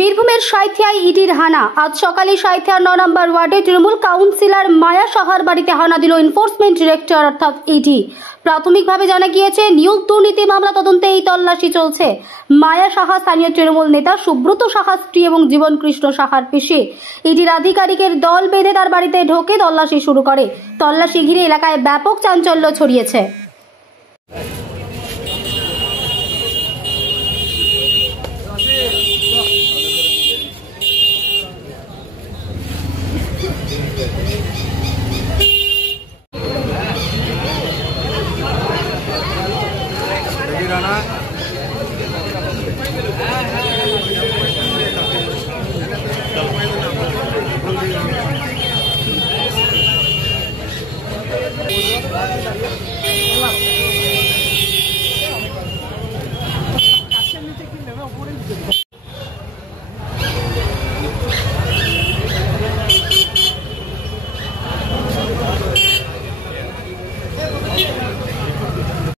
বীরভূমের সাঁইথিয়ায় ইডির হানা। আজ সকালে সাঁইথিয়া ৯ নম্বর ওয়ার্ডে তৃণমূল কাউন্সিলর মায়া সাহার বাড়িতে হানা দিল এনফোর্সমেন্ট ডিরেক্টর অর্থাৎ ইডি। প্রাথমিকভাবে জানা গিয়েছে নিয়োগ দুর্নীতি মামলা তদন্তে এই তল্লাশি চলছে। মায়া সাহা স্থানীয় তৃণমূল নেতা সুব্রত সাহার স্ত্রী এবং জীবন কৃষ্ণ সাহার পিসি। ইডির আধিকারিকের দল বেঁধে তার বাড়িতে ঢোকে তল্লাশি শুরু করে। তল্লাশি ঘিরে এলাকায় ব্যাপক চাঞ্চল্য ছড়িয়েছে।